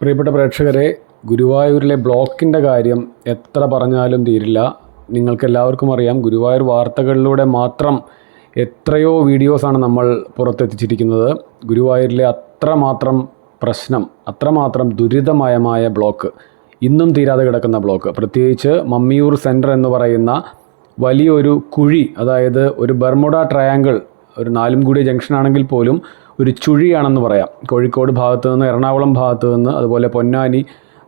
പ്രിയപ്പെട്ട പ്രേക്ഷകരെ ഗുരുവായൂരിലെ ബ്ലോക്കിന്റെ കാര്യം എത്ര പറഞ്ഞാലും തീരില്ല. നിങ്ങൾക്കെല്ലാവർക്കും അറിയാം ഗുരുവായൂർ വാർത്തകളിലൂടെ മാത്രം എത്രയോ വീഡിയോസാണ് നമ്മൾ പുറത്തെത്തിച്ചിരിക്കുന്നത്. ഗുരുവായൂരിലെ അത്രമാത്രം പ്രശ്നം അത്രമാത്രം ദുരിതമയമായ ബ്ലോക്ക് ഇന്നും തീരാതെ കിടക്കുന്ന ബ്ലോക്ക്. പ്രത്യേകിച്ച് മമ്മിയൂർ സെന്റർ എന്ന് പറയുന്ന വലിയൊരു കുഴി അതായത് ഒരു ബർമുഡ ട്രയാങ്കിൾ ഒരു നാലും കൂടിയ ജംഗ്ഷനാണെങ്കിൽ പോലും ഒരു ചുഴിയാണെന്ന് പറയാം. കോഴിക്കോട് ഭാഗത്തു നിന്ന് എറണാകുളം ഭാഗത്തു നിന്ന് അതുപോലെ പൊന്നാനി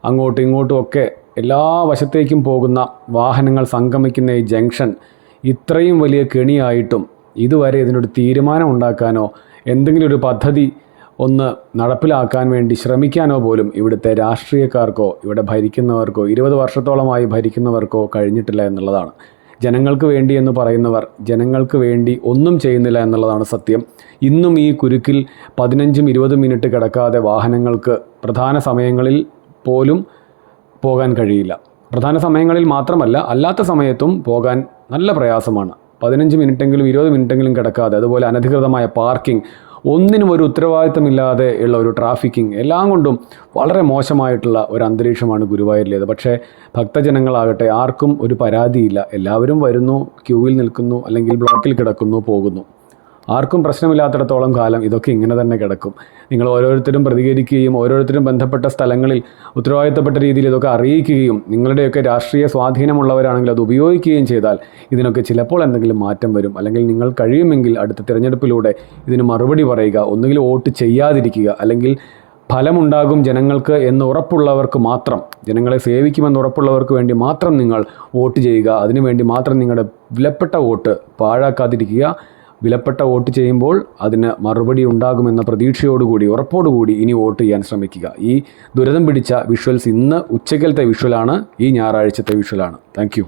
അങ്ങോട്ടും ഇങ്ങോട്ടും ഒക്കെ എല്ലാ വശത്തേക്കും പോകുന്ന വാഹനങ്ങൾ സംഗമിക്കുന്ന ഈ ജംഗ്ഷൻ ഇത്രയും വലിയ കെണിയായിട്ടും ഇതുവരെ ഇതിനൊരു തീരുമാനം ഉണ്ടാക്കാനോ എന്തെങ്കിലും ഒരു പദ്ധതി ഒന്ന് നടപ്പിലാക്കാൻ വേണ്ടി ശ്രമിക്കാനോ പോലും ഇവിടുത്തെ രാഷ്ട്രീയക്കാർക്കോ ഇവിടെ ഭരിക്കുന്നവർക്കോ ഇരുപത് വർഷത്തോളമായി ഭരിക്കുന്നവർക്കോ കഴിഞ്ഞിട്ടില്ല എന്നുള്ളതാണ്. ജനങ്ങൾക്ക് വേണ്ടി എന്ന് പറയുന്നവർ ജനങ്ങൾക്ക് വേണ്ടി ഒന്നും ചെയ്യുന്നില്ല എന്നുള്ളതാണ് സത്യം. ഇന്നും ഈ കുരുക്കിൽ പതിനഞ്ചും ഇരുപതും മിനിറ്റ് കിടക്കാതെ വാഹനങ്ങൾക്ക് പ്രധാന സമയങ്ങളിൽ പോലും പോകാൻ കഴിയില്ല. പ്രധാന സമയങ്ങളിൽ മാത്രമല്ല അല്ലാത്ത സമയത്തും പോകാൻ നല്ല പ്രയാസമാണ്. പതിനഞ്ച് മിനിറ്റെങ്കിലും ഇരുപത് മിനിറ്റെങ്കിലും കിടക്കാതെ അതുപോലെ അനധികൃതമായ പാർക്കിംഗ് ഒന്നിനും ഒരു ഉത്തരവാദിത്തമില്ലാതെ ഉള്ള ഒരു ട്രാഫിക്കിംഗ് എല്ലാം കൊണ്ടും വളരെ മോശമായിട്ടുള്ള ഒരു അന്തരീക്ഷമാണ് ഗുരുവായൂരിലേത്. പക്ഷേ ഭക്തജനങ്ങളാകട്ടെ ആർക്കും ഒരു പരാതിയില്ല. എല്ലാവരും വരുന്നു ക്യൂവിൽ നിൽക്കുന്നു അല്ലെങ്കിൽ ബ്ലോക്കിൽ കിടക്കുന്നു പോകുന്നു. ആർക്കും പ്രശ്നമില്ലാത്തിടത്തോളം കാലം ഇതൊക്കെ ഇങ്ങനെ തന്നെ കിടക്കും. നിങ്ങൾ ഓരോരുത്തരും പ്രതികരിക്കുകയും ഓരോരുത്തരും ബന്ധപ്പെട്ട സ്ഥലങ്ങളിൽ ഉത്തരവാദിത്തപ്പെട്ട രീതിയിൽ ഇതൊക്കെ അറിയിക്കുകയും നിങ്ങളുടെയൊക്കെ രാഷ്ട്രീയ സ്വാധീനമുള്ളവരാണെങ്കിൽ അത് ഉപയോഗിക്കുകയും ചെയ്താൽ ഇതിനൊക്കെ ചിലപ്പോൾ എന്തെങ്കിലും മാറ്റം വരും. അല്ലെങ്കിൽ നിങ്ങൾ കഴിയുമെങ്കിൽ അടുത്ത തിരഞ്ഞെടുപ്പിലൂടെ ഇതിന് മറുപടി പറയുക ഒന്നുകിൽ വോട്ട് ചെയ്യാതിരിക്കുക അല്ലെങ്കിൽ ഫലമുണ്ടാകും ജനങ്ങൾക്ക് എന്ന് ഉറപ്പുള്ളവർക്ക് മാത്രം ജനങ്ങളെ സേവിക്കുമെന്ന് ഉറപ്പുള്ളവർക്ക് വേണ്ടി മാത്രം നിങ്ങൾ വോട്ട് ചെയ്യുക. അതിനുവേണ്ടി മാത്രം നിങ്ങളുടെ വിലപ്പെട്ട വോട്ട് പാഴാക്കാതിരിക്കുക. വിലപ്പെട്ട വോട്ട് ചെയ്യുമ്പോൾ അതിന് മറുപടി ഉണ്ടാകുമെന്ന പ്രതീക്ഷയോടുകൂടി ഉറപ്പോടുകൂടി ഇനി വോട്ട് ചെയ്യാൻ ശ്രമിക്കുക. ഈ ദുരിതം പിടിച്ച വിഷ്വൽസ് ഇന്ന് ഉച്ചയ്ക്കലത്തെ വിഷ്വലാണ് ഈ ഞായറാഴ്ചത്തെ വിഷ്വലാണ്. Thank you.